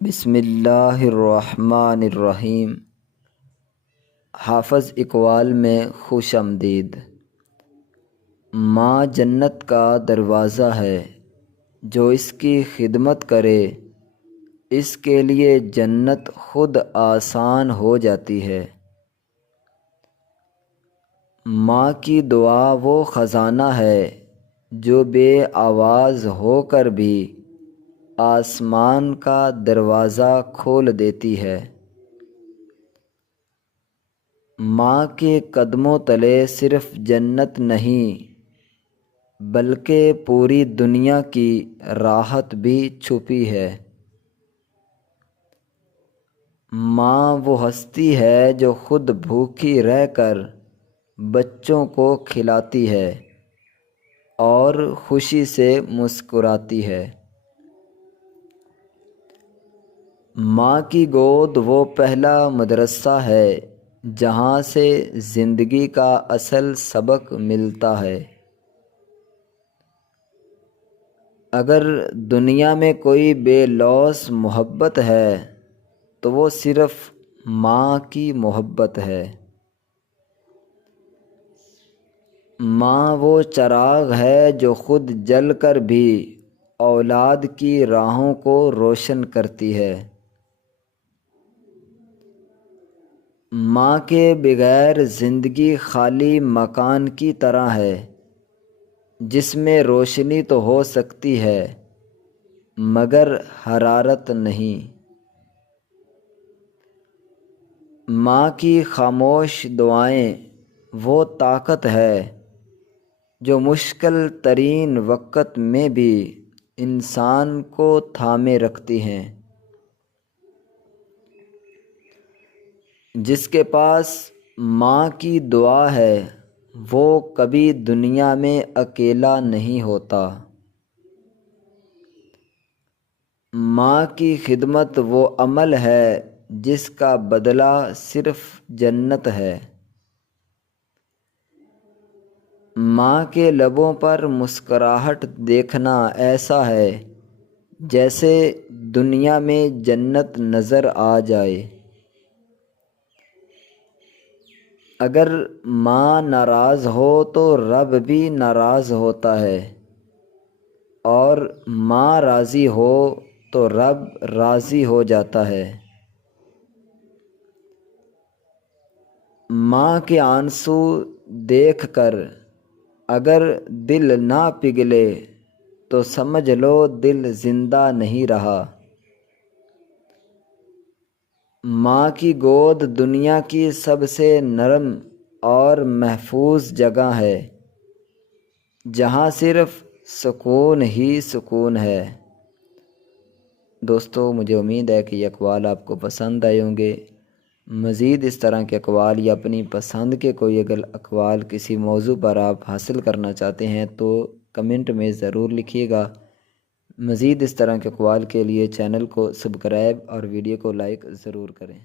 بسم اللہ الرحمن الرحیم۔ حافظ اقبال میں خوش آمدید۔ ماں جنت کا دروازہ ہے، جو اس کی خدمت کرے اس کے لیے جنت خود آسان ہو جاتی ہے۔ ماں کی دعا وہ خزانہ ہے جو بے آواز ہو کر بھی آسمان کا دروازہ کھول دیتی ہے۔ ماں کے قدموں تلے صرف جنت نہیں بلکہ پوری دنیا کی راحت بھی چھپی ہے۔ ماں وہ ہستی ہے جو خود بھوکی رہ کر بچوں کو کھلاتی ہے اور خوشی سے مسکراتی ہے۔ ماں کی گود وہ پہلا مدرسہ ہے جہاں سے زندگی کا اصل سبق ملتا ہے۔ اگر دنیا میں کوئی بے لوث محبت ہے تو وہ صرف ماں کی محبت ہے۔ ماں وہ چراغ ہے جو خود جل کر بھی اولاد کی راہوں کو روشن کرتی ہے۔ ماں کے بغیر زندگی خالی مکان کی طرح ہے جس میں روشنی تو ہو سکتی ہے مگر حرارت نہیں۔ ماں کی خاموش دعائیں وہ طاقت ہے جو مشکل ترین وقت میں بھی انسان کو تھامے رکھتی ہیں۔ جس کے پاس ماں کی دعا ہے وہ کبھی دنیا میں اکیلا نہیں ہوتا۔ ماں کی خدمت وہ عمل ہے جس کا بدلہ صرف جنت ہے۔ ماں کے لبوں پر مسکراہٹ دیکھنا ایسا ہے جیسے دنیا میں جنت نظر آ جائے۔ اگر ماں ناراض ہو تو رب بھی ناراض ہوتا ہے، اور ماں راضی ہو تو رب راضی ہو جاتا ہے۔ ماں کے آنسو دیکھ کر اگر دل نہ پگھلے تو سمجھ لو دل زندہ نہیں رہا۔ ماں کی گود دنیا کی سب سے نرم اور محفوظ جگہ ہے جہاں صرف سکون ہی سکون ہے۔ دوستو، مجھے امید ہے کہ یہ اقوال آپ کو پسند آئے ہوں گے۔ مزید اس طرح کے اقوال یا اپنی پسند کے کوئی اگر اقوال کسی موضوع پر آپ حاصل کرنا چاہتے ہیں تو کمنٹ میں ضرور لکھیے گا۔ مزید اس طرح کے اقوال کے لیے چینل کو سبسکرائب اور ویڈیو کو لائک ضرور کریں۔